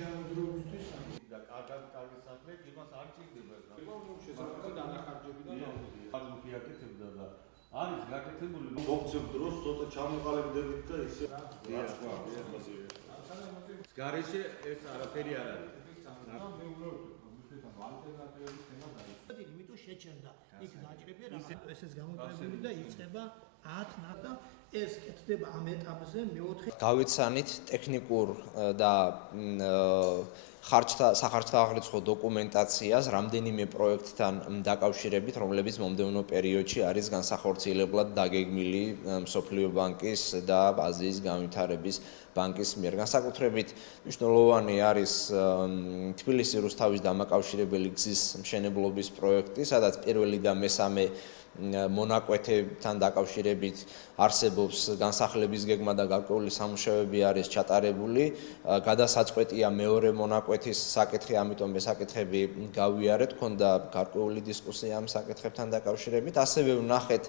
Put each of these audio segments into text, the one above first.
განმძროებისთვის და კარგი საქმე იმას არ ჭირდება. შესაძლოა დანახარჯებიდან ალბათ აკეთებდა და არის გაკეთებული მოქცევ დროს ცოტა ჩამოყალიბდებით და ისე გარეშე ეს არაფერი არ არის. იმიტომ შეჭერდა იქ დაჭრები ესეც გამოყენებული და იწყება 10 ნახტა ეს კეთდება ამ ეტაპზე მეოთხე გავიცანით ტექნიკურ და სახარჯთა აღრიცხვა დოკუმენტაციას რამდენიმე პროექტთან დაკავშირებით, რომლებიც მომდევნო პერიოდში არის განსახორციელებლად დაგეგმილი მსოფლიო ბანკის და აზიის განვითარების ბანკის მიერ. განსაკუთრებით მნიშვნელოვანი არის თბილისის რუსთავის დამაკავშირებელი გზის მშენებლობის პროექტი, სადაც პირველი და მესამე მონაკვეთებთან დაკავშირებით არსებობს განსახლების გეგმა და გარკვეული სამუშაოები არის ჩატარებული. გადასაწყვეტია მეორე მონაკვეთის საკითხი, ამიტომ ეს საკითხები გავიარეთ, ქონდა გარკვეული დისკუსია ამ საკითხებთან დაკავშირებით. ასევე ვნახეთ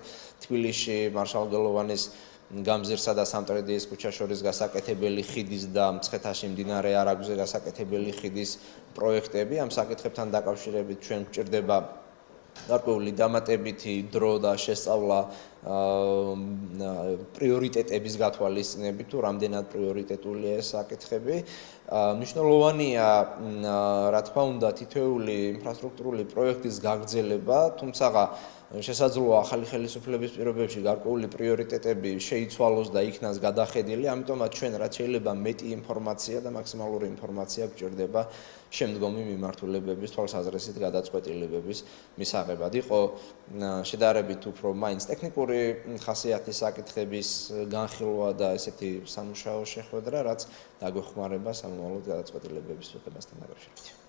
თბილისში მარშალ-გელოვანის გამზირსა და სამტრედიის ქუჩას შორის გასაკეთებელი ხიდის და მცხეთაში მდინარე არაგვზე გასაკეთებელი ხიდის პროექტები. ამ საკითხებთან დაკავშირებით ჩვენ გვჭირდება გარკვეული დამატებითი დრო და შესწავლა პრიორიტეტების გათვალისწინებით თუ რამდენად პრიორიტეტულია ეს საკითხები. მნიშვნელოვანია, რა თქმა უნდა, თითოეული ინფრასტრუქტურული პროექტის გაგრძელება, თუმცა შესაძლოა ახალი ხელისუფლების პირობებში გარკვეული პრიორიტეტები შეიცვალოს და იქნას გადახედილი, ამიტომაც ჩვენ რაც შეიძლება მეტი ინფორმაცია და მაქსიმალური ინფორმაცია გვჭირდება შემდგომი მიმართულებების თვალსაზრისით გადაწყვეტილებების მისაღებად. იყო შედარებით უფრო მაინც ტექნიკური ხასიათის საკითხების განხილვა და ესეთი სამუშაო შეხვედრა, რაც დაგვეხმარება სამომავლოდ გადაწყვეტილებების მიღებასთან დაკავშირებით.